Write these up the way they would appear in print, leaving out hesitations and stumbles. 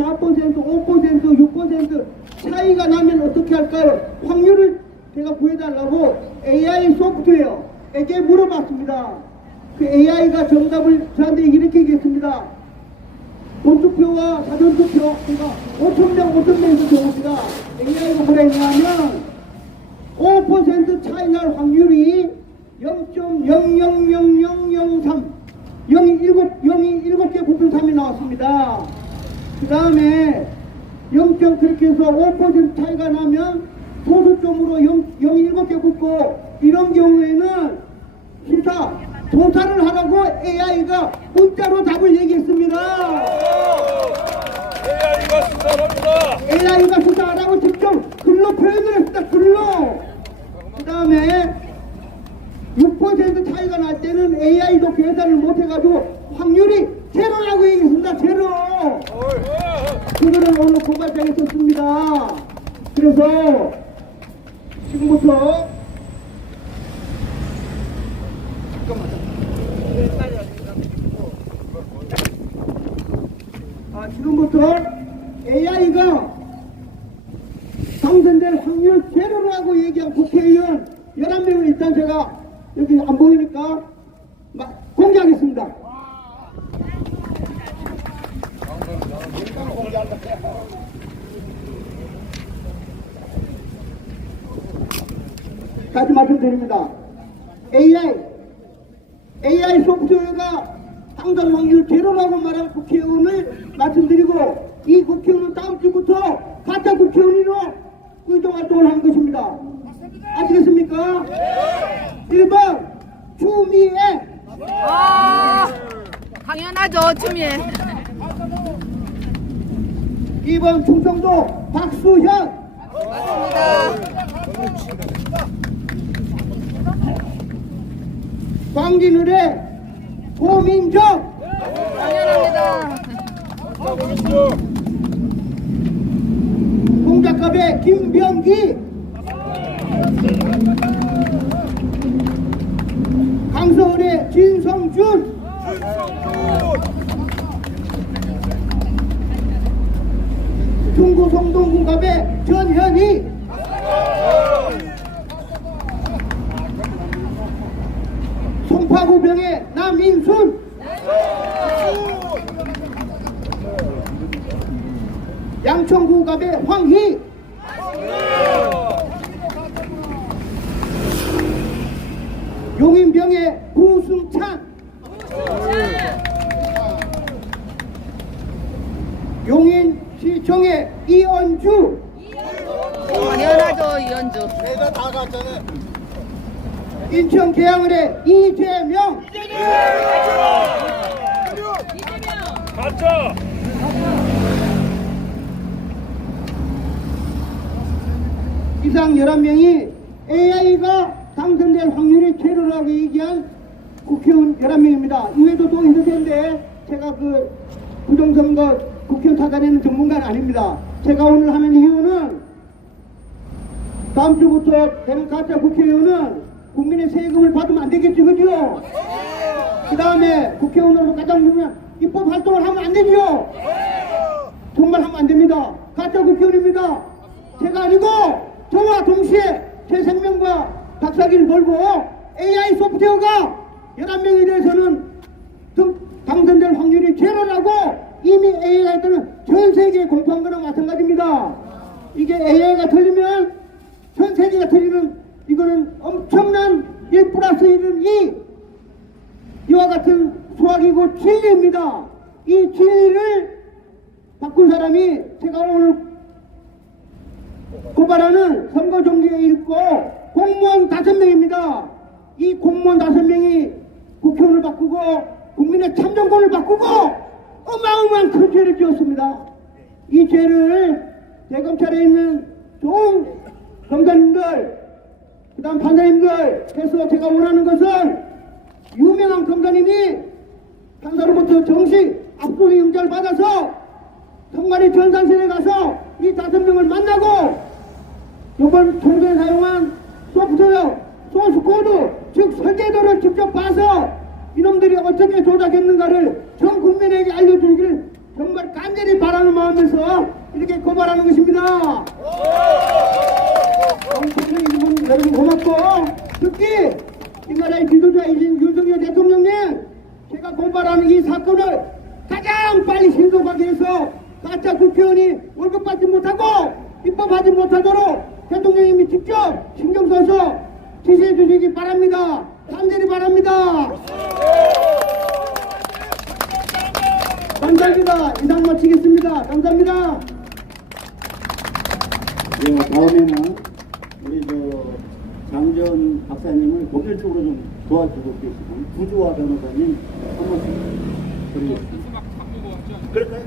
4%, 5%, 6% 차이가 나면 어떻게 할까요? 확률을 제가 구해달라고 AI 소프트웨어에게 물어봤습니다. 그 AI가 정답을 저한테 이렇게 얘기했습니다. 본투표와 사전투표, 그러니까 5,000명, 5,000명에서 적읍니다. AI가 뭐라 했냐면 5% 차이 날 확률이 0.000003 0이 7개 곱한 3이 나왔습니다. 그 다음에 0. 그렇게 해서 5% 차이가 나면 소수점으로 0이 7개 붙고, 이런 경우에는 조사를 하라고 AI가 문자로 답을 얘기했습니다. AI가 수사합니다. AI가 수사하라고 직접 글로 표현을 했다. 글로. 그 다음에 6% 차이가 날 때는 AI도 계산을 못해가지고 확률이 제로라고 얘기했습니다. 제로. 그거는 오늘 고발장에 썼습니다. 그래서 지금부터 지금부터 AI가 당선될 확률 제로라고 얘기한 국회의원 11명을 일단 제가 여기 안 보이니까 공개하겠습니다. 다시 말씀드립니다. AI 소프트웨어가 당선 확률 제로라고 말한 국회의원을 말씀드리고, 이 국회의원은 다음 주부터 가짜 국회의원으로 의정활동을 한 것입니다. 아시겠습니까? 1번 추미애. 당연하죠, 추미애. 2번 충청도 박수현. 맞습니다. 광진을의 고민정. 당연합니다. 공작갑의 김병기. 강서울의 진성준. 중구 성동군갑의 전현희. 송파구병의 남인순. 양천구갑의 황희. 용인병의 구승찬. 용인시청의 이언주. 당연하죠, 이현주. 내가 다 갔잖아. 인천 계양을의 이재명. 가짜. 이상 11명이 AI가 당선될 확률이 제로라고 얘기한 국회의원 11명입니다. 이외에도 또 있을 텐데 제가 그 부정선거 국회의원 찾아내는 전문가는 아닙니다. 제가 오늘 하는 이유는 다음 주부터 되는 가짜 국회의원은 국민의 세금을 받으면 안 되겠죠, 그죠? 그 다음에 국회의원으로서 가장 중요한 입법 활동을 하면 안 되죠? 정말 하면 안 됩니다. 가짜 국회의원입니다. 제가 아니고 저와 동시에 제 생명과 박사기를 걸고 AI 소프트웨어가 11명에 대해서는 당선될 확률이 제로라고 이미 AI한테는 전 세계에 공포한 거랑 마찬가지입니다. 이게 AI가 틀리면 전 세계가 틀리는, 이거는 엄청난 1+1은 2 이와 같은 수학이고 진리입니다. 이 진리를 바꾼 사람이 제가 오늘 고발하는 선거정지에 있고 공무원 5명입니다. 이 공무원 5명이 국회의원을 바꾸고 국민의 참정권을 바꾸고 어마어마한 큰 죄를 지었습니다. 이 죄를 대검찰에 있는 좋은 검사님들, 그 다음 판사님들 해서 제가 원하는 것은 유명한 검사님이 판사로부터 정식 압수수색 영장을 받아서 성관이 전산실에 가서 이 5명을 만나고 이번 총선에 사용한 소프트웨어, 소스코드, 즉 설계도를 직접 봐서 이놈들이 어떻게 조작했는가를 전 국민에게 알려주기를 정말 간절히 바랍니다. 고발하는 마음에서 이렇게 고발하는 것입니다. 여러분 고맙고, 특히 이 나라의 지도자이신 윤석열 대통령님, 제가 고발하는 이 사건을 가장 빨리 신속하게 해서 가짜 국회의원이 월급 받지 못하고 입법하지 못하도록 대통령님이 직접 신경 써서 지시해 주시기 바랍니다. 간절히 바랍니다. 감사합니다. 이상 마치겠습니다. 감사합니다. 예, 다음에는 우리 장전 박사님을 법률적으로 좀 도와주고 계시는 구조화 변호사님 한 번씩 드리겠습니다. 그럴까요?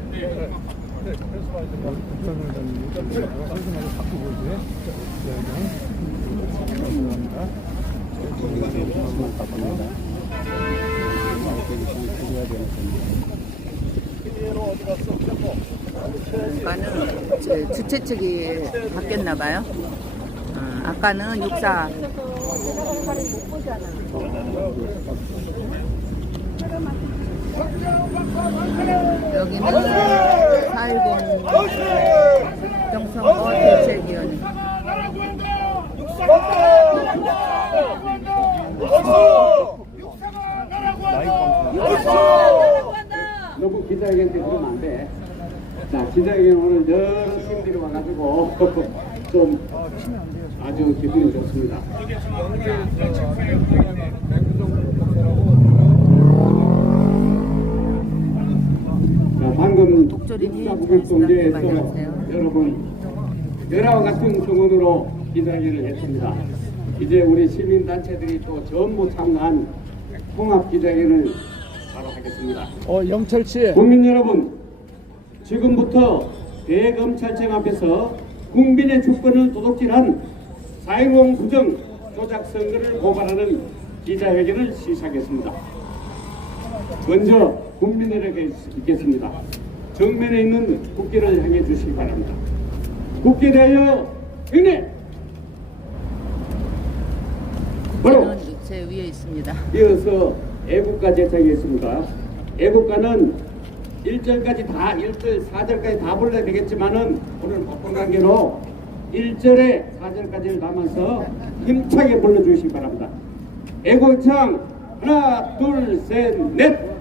아까는 주최 측이 바뀌었나 봐요. 아까는 육사. 여기는 4.10 정성호 대책위원회. 너무 기자회견 때 그러면 안 돼. 자, 기자회견 오늘 여러 팀들이 와가지고 좀 아주 기분이 좋습니다. 자, 방금 독조리니 국사국일동제에서 많이 여러분 여러와 같은 정원으로 기자회견을 했습니다. 이제 우리 시민단체들이 또 전부 참가한 통합 기자회견을 바로 하겠습니다. 영철씨. 국민 여러분, 지금부터 대검찰청 앞에서 국민의 주권을 도둑질한 4.10 부정 조작 선거를 고발하는 기자회견을 시작하겠습니다. 먼저 국민들에게 있겠습니다. 정면에 있는 국기를 향해 주시기 바랍니다. 국기에 대하여 행례! 바로 국회는 제 위에 있습니다. 이어서 애국가 제창이겠습니다. 애국가는 1절까지 다 1절 4절까지 다 불러야 되겠지만은 오늘 바쁜 관계로 1절에 4절까지를 담아서 힘차게 불러주시기 바랍니다. 애국창 하나 둘 셋 넷.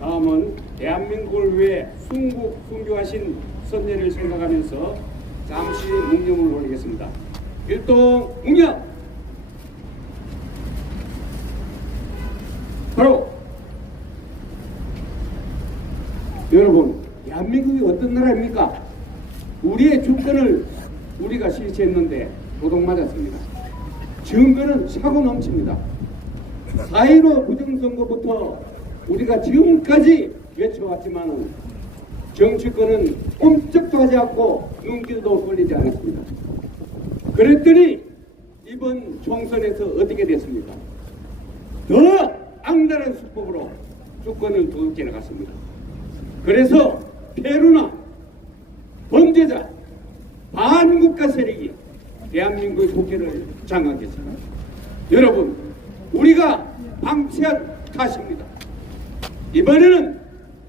다음은 대한민국을 위해 순교하신 선녀를 생각하면서 잠시 묵념을 올리겠습니다. 일동 묵념! 바로 여러분, 대한민국이 어떤 나라입니까? 우리의 주권을 우리가 실시했는데 도둑맞았습니다. 증거는 차고 넘칩니다. 4.15 부정선거부터 우리가 지금까지 외쳐왔지만 정치권은 꼼짝도 하지 않고 눈길도 돌리지 않았습니다. 그랬더니 이번 총선에서 어떻게 됐습니까? 더 악랄한 수법으로 주권을 도둑질해 갔습니다. 그래서 페루나 범죄자 반국가 세력이 대한민국의 국회를 장악했습니다. 여러분, 우리가 방치한 탓입니다. 이번에는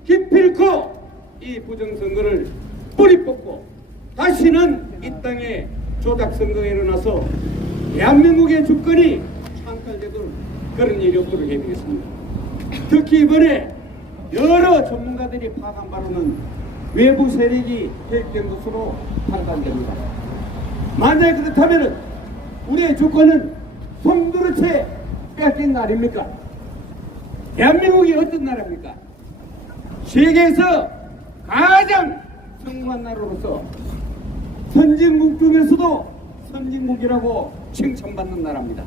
기필코 이 부정선거를 뿌리 뽑고 다시는 이 땅에 조작선거가 일어나서 대한민국의 주권이 창탈되도록 그런 일이 없도록 해야 되겠습니다. 특히 이번에 여러 전문가들이 파악한 바로는 외부 세력이 개입된 것으로 판단됩니다. 만약 그렇다면 우리의 주권은 송두리째 빼앗긴 거 아닙니까? 대한민국이 어떤 나라입니까? 세계에서 가장 성공한 나라로서 선진국 중에서도 선진국이라고 칭찬받는 나라입니다.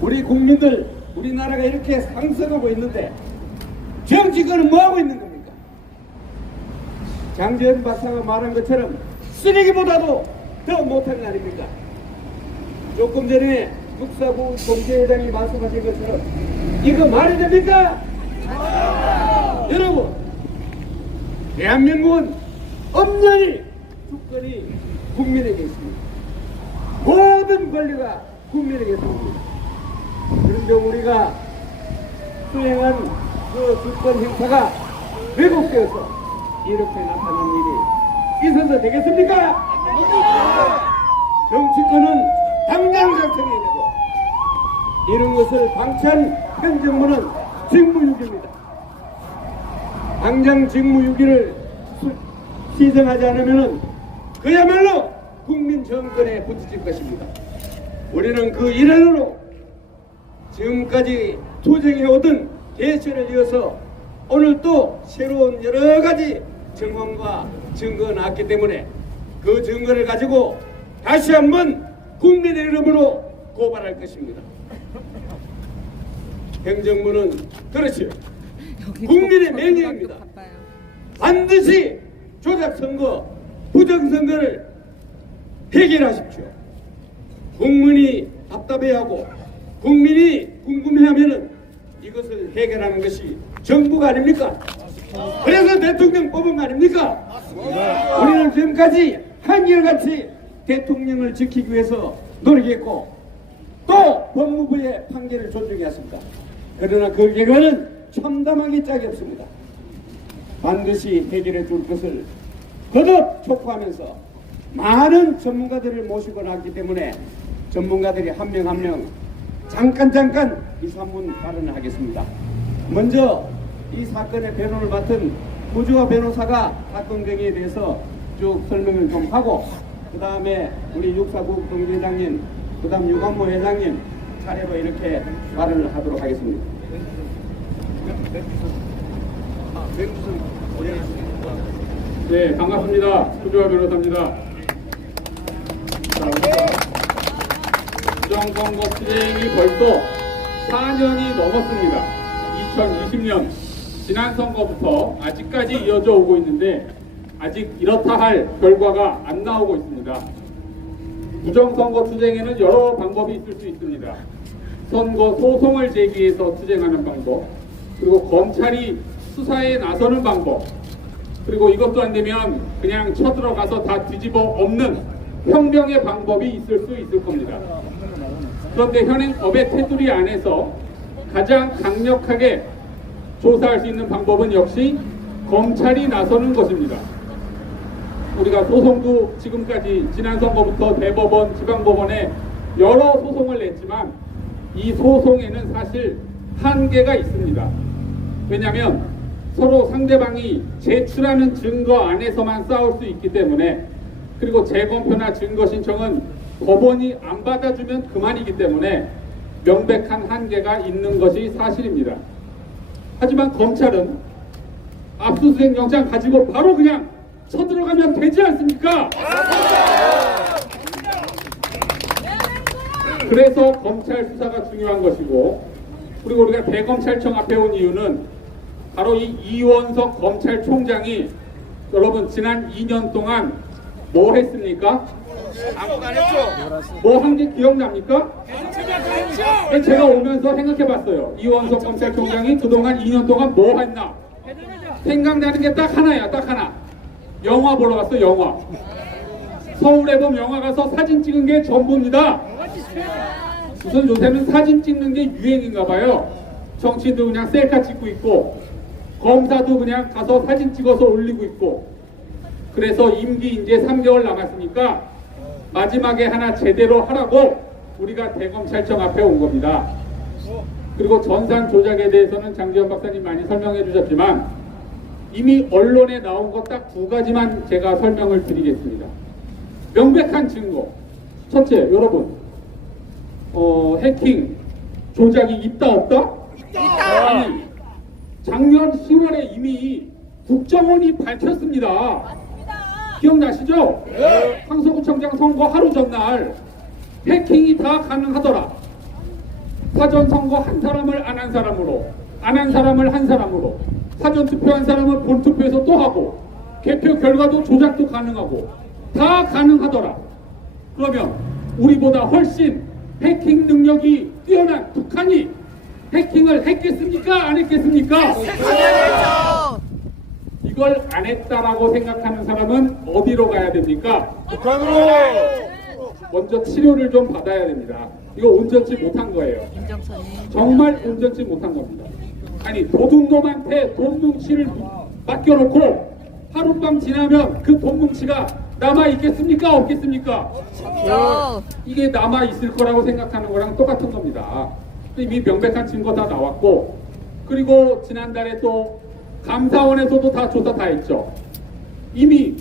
우리 국민들, 우리나라가 이렇게 상승하고 있는데 정치권은 뭐하고 있는 겁니까? 장재현 박사가 말한 것처럼 쓰레기보다도 더 못한 거 아닙니까? 조금 전에 육사부 동지회장이 말씀하신 것처럼 이거 말이 됩니까? 여러분, 대한민국은 엄연히 주권이 국민에게 있습니다. 모든 권리가 국민에게 있습니다. 그런데 우리가 수행한 그 주권 행사가 왜곡되어서 이렇게 나타난 일이 있어서 되겠습니까? 정치권은 당장 작성해야 되고 이런 것을 방치한 현 정부는 직무유기입니다. 당장 직무유기를 시정하지 않으면 그야말로 국민 정권에 부딪힐 것입니다. 우리는 그 일환으로 지금까지 투쟁해오던 대세를 이어서 오늘 또 새로운 여러 가지 정황과 증거가 나왔기 때문에 그 증거를 가지고 다시 한번 국민의 이름으로 고발할 것입니다. 행정부는 그렇죠. 국민의 명예입니다. 반드시 조작선거, 부정선거를 해결하십시오. 국민이 답답해하고 국민이 궁금해하면은 이것을 해결하는 것이 정부가 아닙니까? 그래서 대통령 뽑은 거 아닙니까? 우리는 지금까지 한결같이 대통령을 지키기 위해서 노력했고 또 법무부의 판결을 존중했습니다. 그러나 그 결과는 참담하기 짝이 없습니다. 반드시 해결해 줄 것을 거듭 촉구하면서 많은 전문가들을 모시고 나왔기 때문에 전문가들이 한 명 한 명 잠깐 2, 3분 발언을 하겠습니다. 먼저 이 사건의 변호를 맡은 구주화 변호사가 사건 경위에 대해서 쭉 설명을 좀 하고 그 다음에 우리 육사국 동지회장님, 그 다음 유관모 회장님 차례로 이렇게 발언을 하도록 하겠습니다. 네, 반갑습니다. 구주화 변호사입니다. 부정선거 투쟁이 벌써 4년이 넘었습니다. 2020년 지난 선거부터 아직까지 이어져 오고 있는데 아직 이렇다 할 결과가 안 나오고 있습니다. 부정선거 투쟁에는 여러 방법이 있을 수 있습니다. 선거 소송을 제기해서 투쟁하는 방법, 그리고 검찰이 수사에 나서는 방법, 그리고 이것도 안 되면 그냥 쳐들어가서 다 뒤집어 엎는 형병의 방법이 있을 수 있을 겁니다. 그런데 현행 법의 테두리 안에서 가장 강력하게 조사할 수 있는 방법은 역시 검찰이 나서는 것입니다. 우리가 소송도 지금까지 지난 선거부터 대법원, 지방법원에 여러 소송을 냈지만 이 소송에는 사실 한계가 있습니다. 왜냐하면 서로 상대방이 제출하는 증거 안에서만 싸울 수 있기 때문에, 그리고 재검표나 증거 신청은 법원이 안 받아주면 그만이기 때문에 명백한 한계가 있는 것이 사실입니다. 하지만 검찰은 압수수색 영장 가지고 바로 그냥 쳐들어가면 되지 않습니까? 그래서 검찰 수사가 중요한 것이고, 그리고 우리가 대검찰청 앞에 온 이유는 바로 이 이원석 검찰총장이 여러분 지난 2년 동안 뭐 했습니까? 아무도 안 했죠. 뭐 한 게 기억납니까? 제가 오면서 생각해봤어요. 이원석 검찰총장이 그동안 2년 동안 뭐 했나? 생각나는 게 딱 하나야, 딱 하나. 영화 보러 갔어, 영화. 서울에봄 영화 가서 사진 찍은 게 전부입니다. 우선 요새는 사진 찍는 게 유행인가 봐요. 정치인도 그냥 셀카 찍고 있고, 검사도 그냥 가서 사진 찍어서 올리고 있고. 그래서 임기 이제 3개월 남았으니까 마지막에 하나 제대로 하라고 우리가 대검찰청 앞에 온 겁니다. 그리고 전산 조작에 대해서는 장재현 박사님 많이 설명해 주셨지만 이미 언론에 나온 것 딱 2가지만 제가 설명을 드리겠습니다. 명백한 증거. 첫째, 여러분, 해킹 조작이 있다 없다? 있다. 아니, 작년 10월에 이미 국정원이 밝혔습니다. 기억나시죠? 황소구청장 선거 하루 전날 해킹이 다 가능하더라. 사전 선거 한 사람을 안 한 사람으로, 안 한 사람을 한 사람으로, 사전 투표한 사람을 본 투표에서 또 하고, 개표 결과도 조작도 가능하고, 다 가능하더라. 그러면 우리보다 훨씬 해킹 능력이 뛰어난 북한이 해킹을 했겠습니까? 안 했겠습니까? 이걸 안 했다라고 생각하는 사람은 어디로 가야 됩니까? 북한으로. 먼저 치료를 좀 받아야 됩니다. 이거 온전치 못한 거예요. 김정선이 정말 온전치 못한 겁니다. 아니, 도둑놈한테 돈 뭉치를 맡겨놓고 하룻밤 지나면 그 돈 뭉치가 남아있겠습니까? 없겠습니까? 이게 남아있을 거라고 생각하는 거랑 똑같은 겁니다. 이미 명백한 증거 다 나왔고, 그리고 지난달에 또 감사원에서도 다 조사 다 했죠. 이미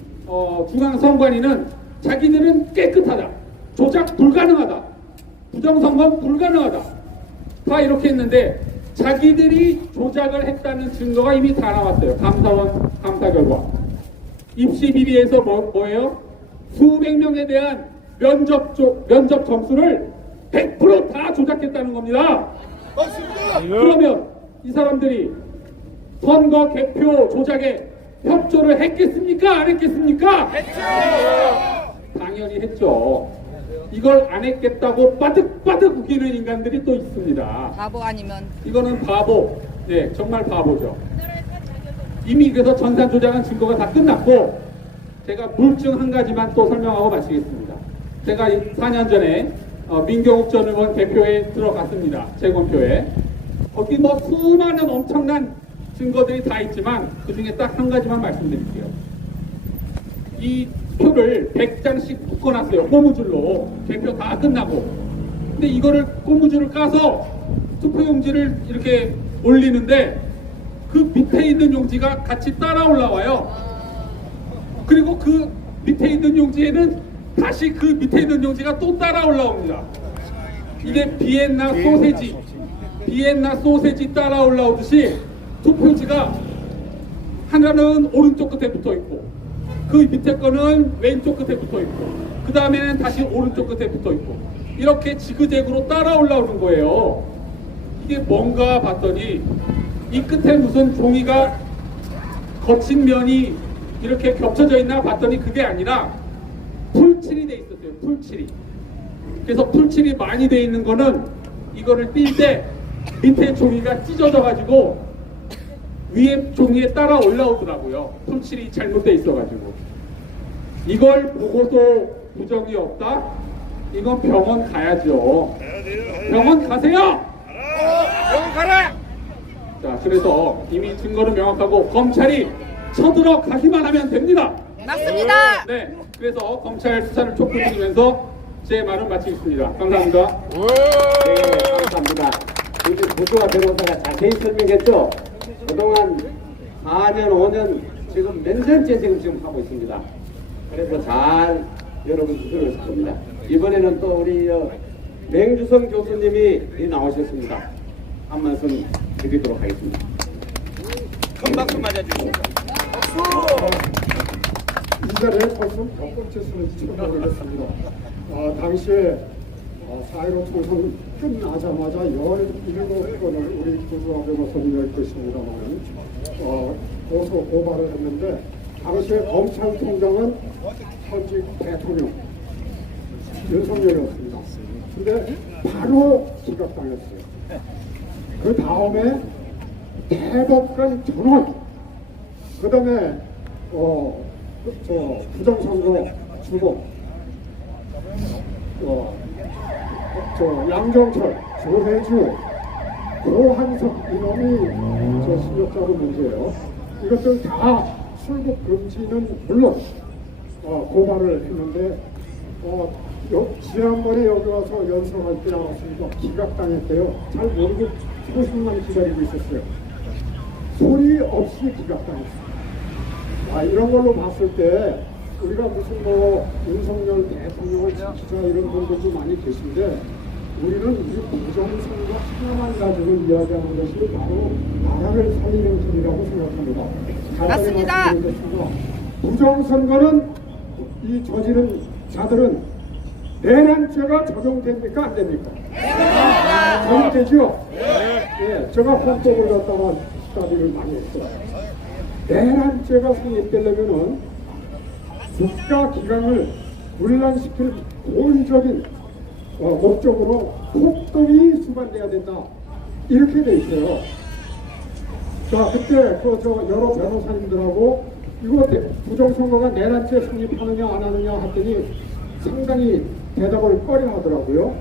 중앙선관위는 자기들은 깨끗하다, 조작 불가능하다, 부정선거 불가능하다, 다 이렇게 했는데 자기들이 조작을 했다는 증거가 이미 다 나왔어요. 감사원 감사 결과. 입시 비리에서 뭐예요? 수백 명에 대한 면접 점수를 100% 다 조작했다는 겁니다. 그러면 이 사람들이 선거 개표 조작에 협조를 했겠습니까? 안 했겠습니까? 했죠! 당연히 했죠. 이걸 안 했겠다고 빠득빠득 우기는 인간들이 또 있습니다. 바보 아니면 이거는 바보, 네, 정말 바보죠. 이미 그래서 전산 조작한 증거가 다 끝났고, 제가 물증 한 가지만 또 설명하고 마치겠습니다. 제가 4년 전에 민경욱 전 의원 대표에 들어갔습니다. 재검표에. 거기 뭐 수많은 엄청난 증거들이 다 있지만 그 중에 딱 한 가지만 말씀드릴게요. 이 표를 100장씩 묶어놨어요. 고무줄로. 개표 다 끝나고. 근데 이거를 고무줄을 까서 투표용지를 이렇게 올리는데 그 밑에 있는 용지가 같이 따라 올라와요. 그리고 그 밑에 있는 용지에는 다시 그 밑에 있는 용지가 또 따라 올라옵니다. 이게 비엔나 소세지 따라 올라오듯이 투표지가 하나는 오른쪽 끝에 붙어 있고, 그 밑에 거는 왼쪽 끝에 붙어 있고, 그 다음에는 다시 오른쪽 끝에 붙어 있고, 이렇게 지그재그로 따라 올라오는 거예요. 이게 뭔가 봤더니 이 끝에 무슨 종이가 거친 면이 이렇게 겹쳐져 있나 봤더니 그게 아니라 풀칠이 돼 있었어요. 풀칠이. 그래서 풀칠이 많이 돼 있는 거는 이거를 띨 때 밑에 종이가 찢어져 가지고 위에 종이에 따라 올라오더라고요. 풀칠이 잘못돼 있어가지고. 이걸 보고도 부정이 없다? 이건 병원 가야죠. 병원 가세요! 병원 가라! 자, 그래서 이미 증거는 명확하고 검찰이 쳐들어가기만 하면 됩니다. 맞습니다. 네, 그래서 검찰 수사를 촉구드리면서 제 말을 마치겠습니다. 감사합니다. 네, 감사합니다. 우리 보조와 변호사가 자세히 설명했죠. 그동안 4년, 5년 지금 몇 년째 지금 하고 있습니다. 그래서 잘 여러분 들으실 겁니다. 이번에는 또 우리 맹주성 교수님이 나오셨습니다. 한 말씀 드리도록 하겠습니다. 큰 박수 맞아주시죠. 이 자리에 벌써 몇 번째 쓰는지 모르겠습니다. 당시에 4.15 총선 끝나자마자 17건을 우리 구조와 변호사님 열 것입니다만 고소 고발을 했는데, 당시에 검찰총장은 현직 대통령 윤석열이었습니다. 근데 바로 기각당했어요. 그 다음에 대법관 전원, 그 다음에 부정선거 주범, 양정철, 조혜주, 고한석 이놈이 실력자로 문제예요. 이것들 다 출국 금지는 물론 고발을 했는데 지난번에 여기 와서 연설할 때 나왔으니까 기각당했대요. 잘 모르고 소식만 기다리고 있었어요. 소리 없이 기각당했어요. 이런 걸로 봤을 때 우리가 무슨 윤석열 대통령을 지키자 이런 분들도 많이 계신데 우리는 이 부정선거 하나만 가지고 이야기하는 것이 바로 나라를 살리는 길이라고 생각합니다. 맞습니다. 말씀드리겠습니다. 부정선거는 이 저지른 자들은 내란죄가 적용됩니까 안 됩니까? 적용되죠? 예, 제가 헌법을 갖다가 스타디를 많이 했어요. 내란죄가 성립되려면은 국가 기강을 분란시킬 고의적인 목적으로 폭동이 수반돼야 된다. 이렇게 돼 있어요. 자, 그때 여러 변호사님들하고 이거 부정선거가 내란죄 성립하느냐 안 하느냐 했더니 상당히 대답을 꺼려 하더라고요.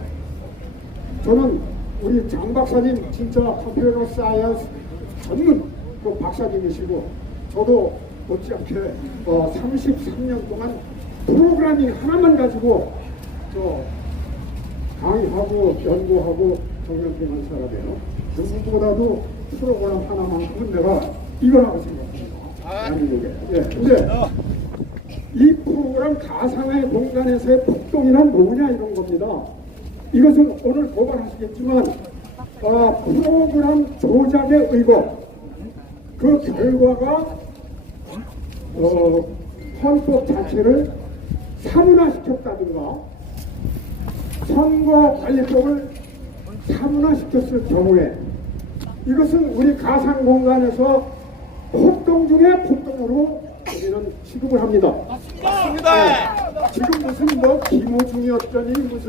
저는 우리 장 박사님 진짜 컴퓨터 사이언스 전문 그 박사님이시고 저도 못지않게 33년 동안 프로그래밍 하나만 가지고 강의하고 연구하고 정년퇴임한 사람이에요. 누구보다도 프로그램 하나만큼은 내가 이거라고 생각합니다. 대한민국에. 예. 근데 이 프로그램 가상의 공간에서의 폭동이란 뭐냐 이런 겁니다. 이것은 오늘 고발하시겠지만 프로그램 조작의 의혹 그 결과가 헌법 자체를 사문화시켰다든가 선거관리법을 사문화시켰을 경우에 이것은 우리 가상 공간에서 폭동 중에 폭동으로 우리는 취급을 합니다. 맞습니다. 지금 무슨 김호중이었더니 무슨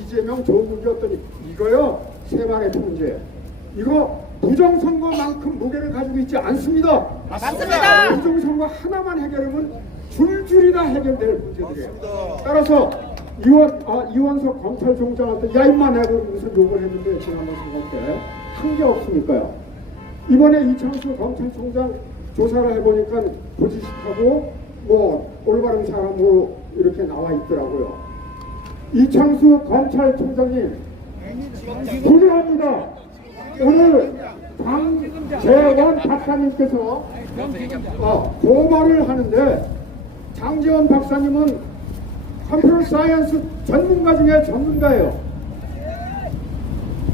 이재명 조국이었더니 이거요 세 방의 문제. 이거 부정선거만큼 무게를 가지고 있지 않습니다. 맞습니다. 부정선거 하나만 해결하면 줄줄이 다 해결될 문제들이에요. 따라서 이원석 검찰총장한테 야 임마 내가 무슨 욕을 했는데 지난번 선거 때 한 게 없으니까요. 이번에 이창수 검찰총장 조사를 해보니까 부지식하고 올바른 사람으로 이렇게 나와 있더라고요. 이창수 검찰총장님 분노합니다. 오늘 장재원 박사님께서 고발을 하는데 장재원 박사님은 컴퓨터 사이언스 전문가 중에 전문가예요.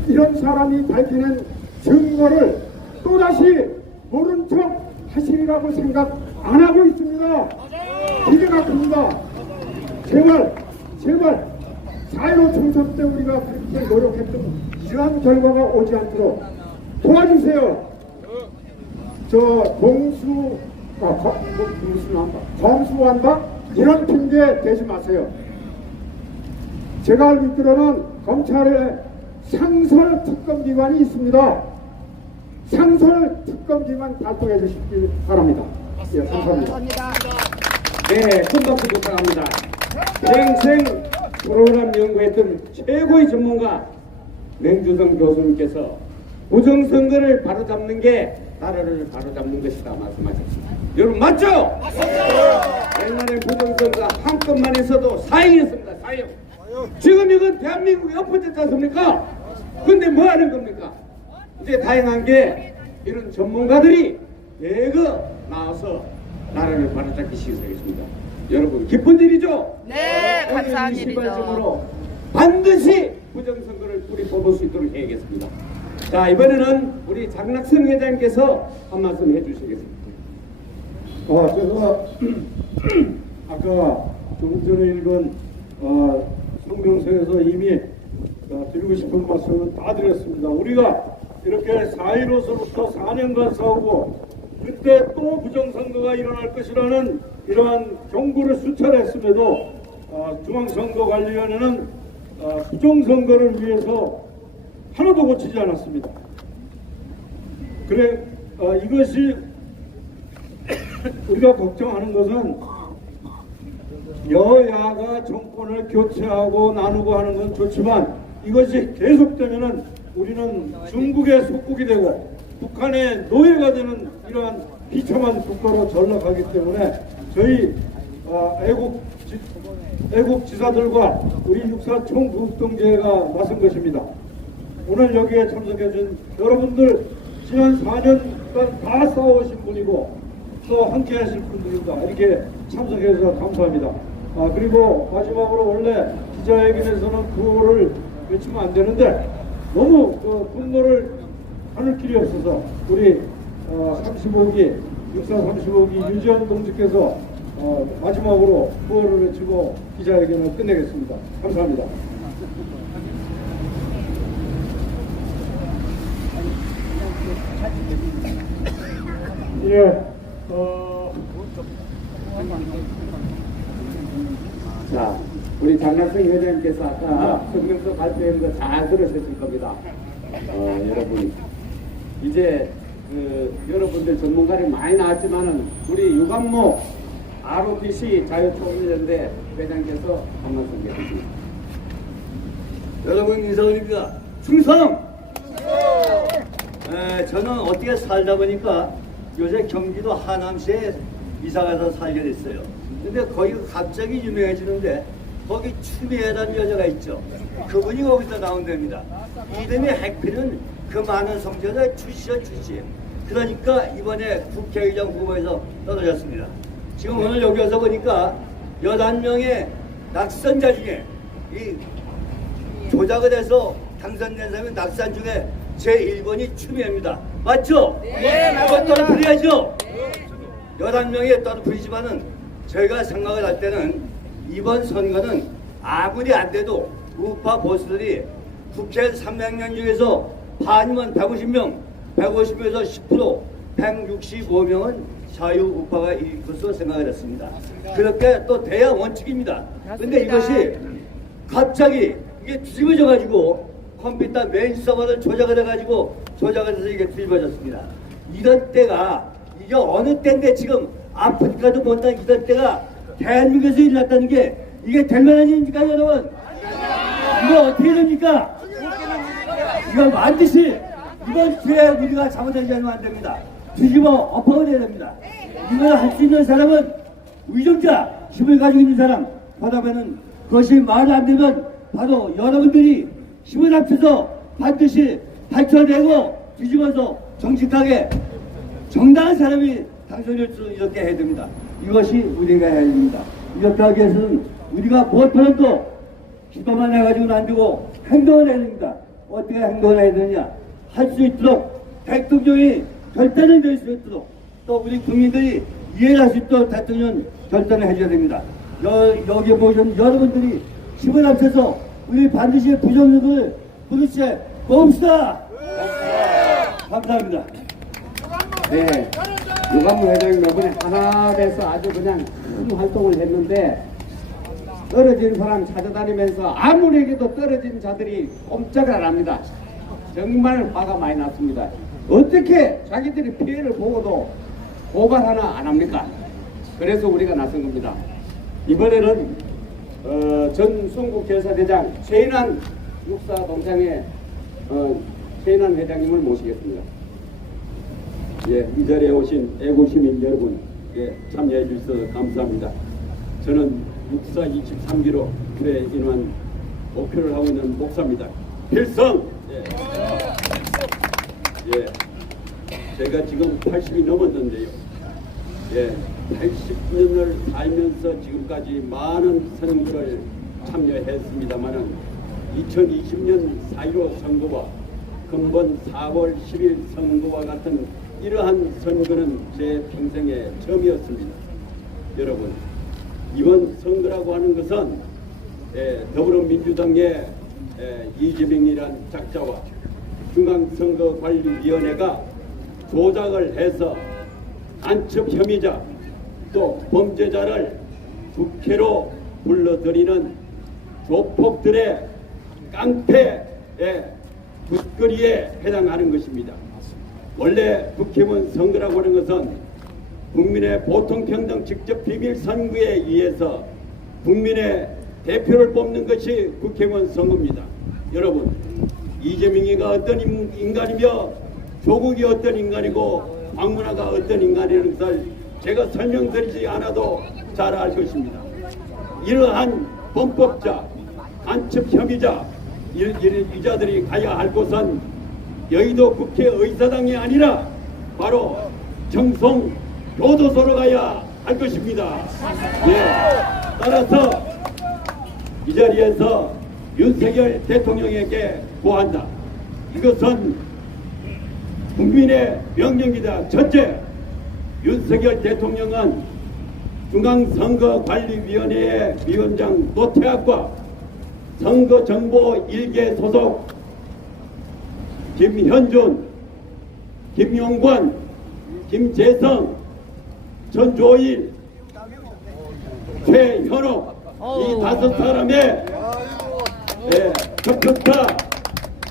이런 사람이 밝히는 증거를 또다시 모른 척 하시리라고 생각 안 하고 있습니다. 기대가 큽니다. 제발 4.15 총선 때 우리가 그렇게 노력했던 이러한 결과가 오지 않도록 도와주세요. 검수한다? 이런 핑계 대지 마세요. 제가 알고 있기로는 검찰에 상설 특검기관이 있습니다. 상설 특검기관 발동해 주시기 바랍니다. 예, 감사합니다. 네, 큰 박수 부탁합니다. 평생 프로그램 연구했던 최고의 전문가 맹주성 교수님께서 부정선거를 바로잡는 게 나라를 바로잡는 것이다 말씀하셨습니다. 여러분 맞죠? 옛날에 부정선거 한 건만 있어도 사형이었습니다. 사형. 지금 이건 대한민국이 엎어졌지 않습니까? 근데 뭐 하는 겁니까? 이제 다행한 게 이런 전문가들이 대거 나와서 나라를 바로잡기 시작했습니다. 여러분 기쁜 일이죠? 네, 감사한 오늘 이 일이죠. 시발점으로 반드시 부정선거를 뿌리 뽑을 수 있도록 해야겠습니다. 자, 이번에는 우리 장낙선 회장님께서 한 말씀 해주시겠습니다. 제가 아까 조금 전에 읽은 성명서에서 이미 드리고 싶은 말씀은 다 드렸습니다. 우리가 이렇게 4.15서부터 4년간 싸우고 그때 또 부정선거가 일어날 것이라는 이러한 경고를 수차례했음에도 중앙선거관리위원회는 부정선거를 위해서 하나도 고치지 않았습니다. 그래 이것이 우리가 걱정하는 것은 여야가 정권을 교체하고 나누고 하는 건 좋지만 이것이 계속되면은 우리는 중국의 속국이 되고 북한의 노예가 되는 이러한 비참한 국가로 전락하기 때문에 저희 애국지사들과 우리 육사 총국동제가 나선 것입니다. 오늘 여기에 참석해준 여러분들 지난 4년간 다 싸워오신 분이고 또 함께 하실 분들입니다. 이렇게 참석해주셔서 감사합니다. 그리고 마지막으로 원래 기자회견에서는 구호를 외치면 안 되는데 너무 분노를 하늘 길이 없어서 우리 35기 육사 35기 유지현 동지께서 마지막으로 구호를 외치고 기자회견을 끝내겠습니다. 감사합니다. 예, 자, 우리 장학생 회장님께서 아까 성명서 발표한 거 잘 들으셨을 겁니다. 여러분, 이제 여러분들 전문가들이 많이 나왔지만은 우리 유관모 ROTC 자유총연대 회장께서 한 말씀 해주십니다. 여러분 인사드립니다. 충성! 저는 어떻게 살다 보니까 요새 경기도 하남시에 이사가서 살게 됐어요. 근데 거기 갑자기 유명해지는데 거기 추미애라는 여자가 있죠. 그분이 거기서 나온답니다. 이름이 핵필은 그 많은 성적의 출시요 출시. 그러니까 이번에 국회의장 후보에서 떨어졌습니다. 지금 오늘 여기 와서 보니까 11명의 낙선자 중에 이 조작을 해서 당선된 사람이 낙선 중에 제1번이 추미애입니다. 맞죠? 네, 그거 맞습니다. 떨어뜨려야죠? 11명이 떨어뜨리지만은 저희가 생각을 할 때는 이번 선거는 아무리 안 돼도 우파 보수들이 국회 300명 중에서 반이면 150명, 150명에서 10%, 165명은 자유우파가 일 것으로 생각을 했습니다. 그렇게 또 돼야 원칙입니다. 근데 이것이 갑자기 이게 뒤집어져가지고 컴퓨터 메인 서버를 조작을 해가지고 조작을 해서 이게 뒤집어졌습니다. 이런 때가 이게 어느 때인데 지금 아프리카도 못한 이런 때가 대한민국에서 일어났다는 게 이게 될 만한 일입니까 여러분? 이거 어떻게 됩니까? 이거 반드시 이번 기회에 우리가 잘못하지 않으면 안 됩니다. 뒤집어 엎어야 됩니다. 이걸 할 수 있는 사람은 의정자, 힘을 가지고 있는 사람, 그다음에는 그것이 말이 안 되면 바로 여러분들이 힘을 합쳐서 반드시 밝혀내고 뒤집어서 정직하게 정당한 사람이 당선될 수 이렇게 해야 됩니다. 이것이 우리가 해야 됩니다. 이렇게 하기 위해서는 우리가 무엇보다도 기도만 해가지고는 안 되고 행동을 해야 됩니다. 어떻게 행동을 해야 되느냐? 할 수 있도록 대통령이 결단을 낼 수 있도록 또 우리 국민들이 이해를 할 수 있도록 대통령 결단을 해줘야 됩니다. 여기에 모신 여러분들이 힘을 합쳐서 우리 반드시 부정력을 부르시에 봅시다. 감사합니다. 네, 유관무 회장님 이번에 하나 돼서 아주 그냥 큰 활동을 했는데 떨어진 사람 찾아다니면서 아무에게도 떨어진 자들이 꼼짝을 안 합니다. 정말 화가 많이 났습니다. 어떻게 자기들이 피해를 보고도 고발 하나 안 합니까? 그래서 우리가 나선 겁니다. 이번에는 전순국 결사대장 최인환 육사 동창회 최인환 회장님을 모시겠습니다. 예, 이 자리에 오신 애국시민 여러분, 예, 참여해 주셔서 감사합니다. 저는 육사 23기로 교회 인원 목표를 하고 있는 목사입니다. 필성! 예. 예, 제가 지금 80이 넘었는데요. 예, 80년을 살면서 지금까지 많은 선거를 참여했습니다만은 2020년 4.15 선거와 근본 4월 10일 선거와 같은 이러한 선거는 제 평생에 처음이었습니다. 여러분, 이번 선거라고 하는 것은 더불어민주당의 이재명이란 작자와 중앙선거관리위원회가 조작을 해서 간첩 혐의자 또 범죄자를 국회로 불러들이는 조폭들의 깡패의 붓거리에 해당하는 것입니다. 원래 국회의원 선거라고 하는 것은 국민의 보통평등 직접 비밀 선거에 의해서 국민의 대표를 뽑는 것이 국회의원 선거입니다. 여러분, 이재명이가 어떤 인간이며 조국이 어떤 인간이고 황문화가 어떤 인간이라는 것을 제가 설명드리지 않아도 잘 알 것입니다. 이러한 범법자, 간첩 혐의자 이 자들이 가야 할 곳은 여의도 국회의사당이 아니라 바로 청송 교도소로 가야 할 것입니다. 예, 따라서 이 자리에서 윤석열 대통령에게 고한다. 이것은 국민의 명령이다. 첫째, 윤석열 대통령은 중앙선거관리위원회의 위원장 노태악과 선거정보 1개 소속 김현준, 김용관, 김재성, 전조일, 최현옥 이 5사람의 적극파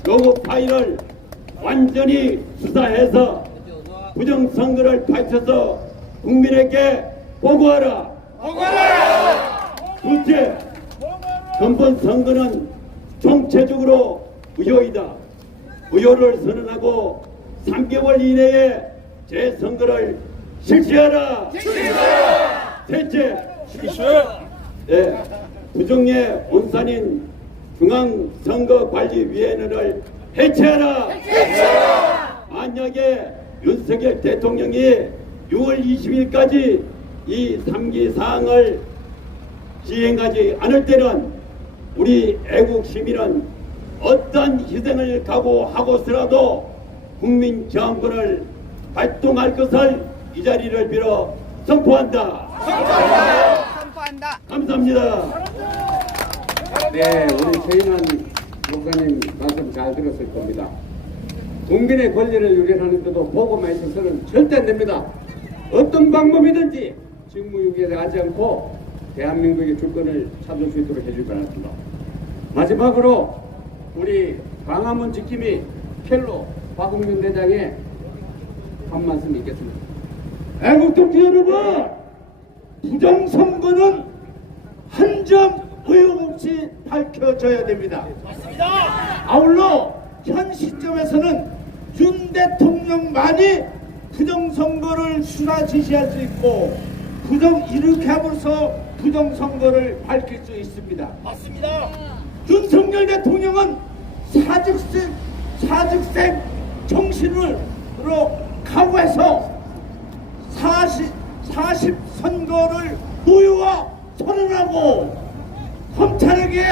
요구 파일을 완전히 수사해서 부정선거를 밝혀서 국민에게 보고하라. 둘째, 근본 선거는 총체적으로 무효이다. 무효를 선언하고 3개월 이내에 재선거를 실시하라. 셋째, 부정의 원산인 중앙선거관리위원회를 해체하라. 만약에 윤석열 대통령이 6월 20일까지 이 3기 사항을 시행하지 않을 때는 우리 애국 시민은 어떤 희생을 각오하고서라도 국민 저항권을 발동할 것을 이 자리를 빌어 선포한다. 선포한다. 감사합니다. 네, 우리 최인환 목사님 말씀 잘 들었을 겁니다. 국민의 권리를 유린하는데도 보고만 있어서는 절대 안 됩니다. 어떤 방법이든지 직무유기에 하지 않고 대한민국의 주권을 찾을 수 있도록 해주기 바랍니다. 마지막으로 우리 광화문 지킴이 켈로 박웅준 대장의 한 말씀 있겠습니다. 애국동지 여러분, 부정선거는 한 점 의혹 없이 밝혀져야 됩니다. 아울러 현 시점에서는 윤 대통령만이 부정선거를 수사 지시할 수 있고 이렇게 함으로써 부정선거를 밝힐 수 있습니다. 맞습니다. 윤석열 대통령은 사직생 정신으로 각오해서 40 선거를 무효화 선언하고 검찰에게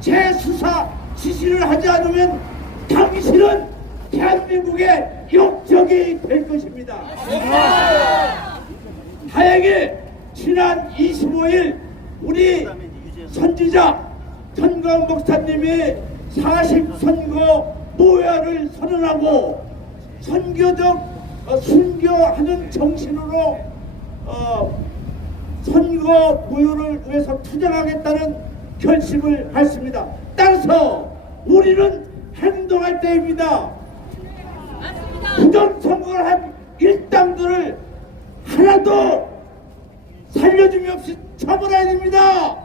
재수사 지시를 하지 않으면 당신은 대한민국의 역적이 될 것입니다. 다행히 지난 25일 우리 선지자 전광 목사님이 40선거 무효화를 선언하고 순교하는 정신으로 선거 무효를 위해서 투쟁하겠다는 결심을 했습니다. 따라서 우리는 행동할 때입니다. 부정선거를 한 일당들을 하나도 살려줌이 없이 처벌해야 됩니다.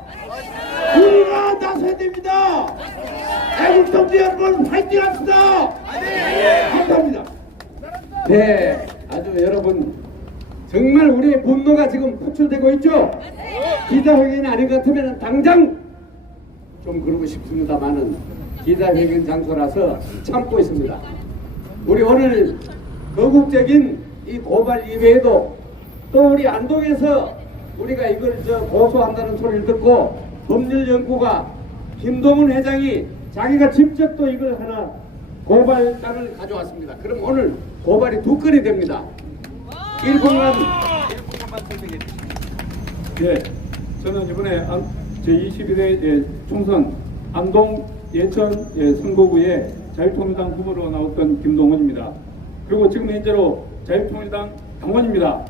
우리가 나서야 됩니다. 애국동지 여러분 화이팅 합시다. 감사합니다. 네, 아주 여러분 정말 우리의 분노가 지금 표출되고 있죠? 기자회견이 아닌 것 같으면 당장 좀 그러고 싶습니다만은 기자회견 장소라서 참고 있습니다. 우리 오늘 거국적인 이 고발 이외에도 또 우리 안동에서 우리가 이걸 고소한다는 소리를 듣고 법률연구가 김동훈 회장이 자기가 직접 또 이걸 하나 고발장을 가져왔습니다. 그럼 오늘 고발이 2건이 됩니다. 1분만 설명해 주시죠. 예, 저는 이번에 제21대 총선 안동 예천 선거구에 자유통일당 후보로 나왔던 김동훈입니다. 그리고 지금 현재로 자유통일당 당원입니다.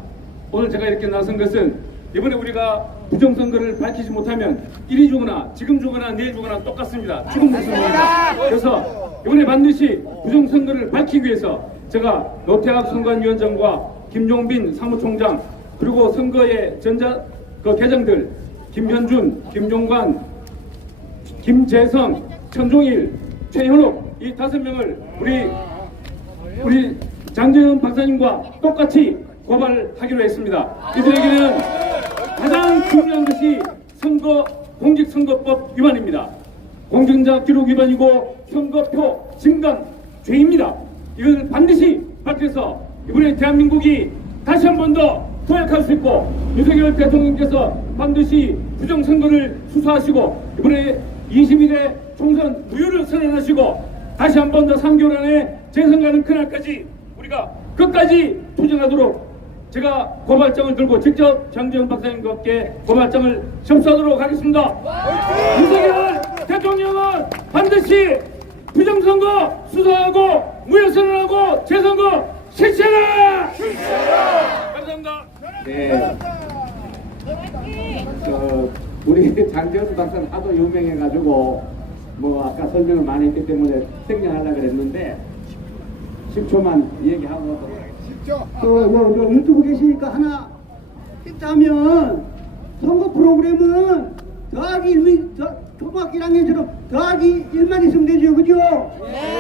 오늘 제가 이렇게 나선 것은 이번에 우리가 부정선거를 밝히지 못하면 이리 죽거나 지금 죽거나 내일 죽거나 똑같습니다. 죽음 목숨입니다. 그래서 이번에 반드시 부정선거를 밝히기 위해서 제가 노태악 선관위원장과 김종빈 사무총장 그리고 선거의 계장들 김현준, 김용관, 김재성, 천종일, 최현옥 이 5명을 우리 장재현 박사님과 똑같이 고발하기로 했습니다. 이들에게는 가장 중요한 것이 공직선거법 위반입니다. 공직자 기록 위반이고 선거표 증강 죄입니다. 이걸 반드시 밝혀서 이번에 대한민국이 다시 한 번 더 도약할 수 있고 윤석열 대통령께서 반드시 부정선거를 수사하시고 이번에 20일에 총선 무효를 선언하시고 다시 한 번 더 3개월 안에 재선가는 그날까지 우리가 끝까지 투쟁하도록 제가 고발장을 들고 직접 장재원 박사님과 함께 고발장을 접수하도록 하겠습니다. 윤석열 대통령은 반드시 부정선거 수사하고 무효선언하고 재선거 실시하라! 감사합니다. 네. 우리 장재원 박사는 하도 유명해가지고 뭐 아까 설명을 많이 했기 때문에 생략하려고 그랬는데 10초만 얘기하고 유튜브 계시니까 하나 찝자면 선거 프로그램은 더하기 1, 초등학교 1학년처럼 더하기 1만 있으면 되죠, 그죠?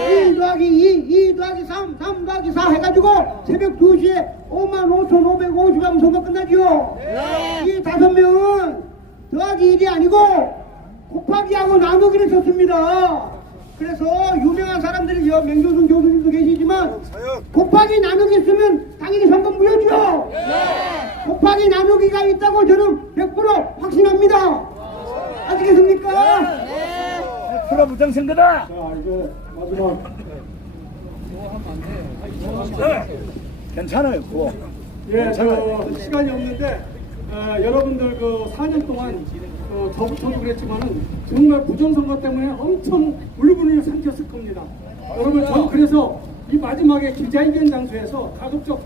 1 더하기 2, 2 더하기 3, 3 더하기 4 해가지고 새벽 2시에 55,550 하면 선거 끝나죠? 이 5명은 더하기 1이 아니고 곱하기하고 나누기를 썼습니다. 그래서 유명한 사람들이 명조순 교수님도 계시지만 곱하기 나누기 쓰면 당연히 선거 무효죠. 곱하기 나누기가 있다고 저는 100% 확신합니다. 아시겠습니까? 자, 이제 마지막. 괜찮아요. 그거. 예, 시간이 없는데 여러분들 그 4년 동안 저부터도 그랬지만은 정말 부정선거 때문에 엄청 울분을 삼켰을 겁니다. 여러분 저는 그래서 이 마지막에 기자회견 장소에서 가급적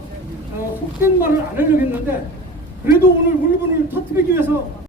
속된 말을 안 하려고 했는데 그래도 오늘 울분을 터뜨리기 위해서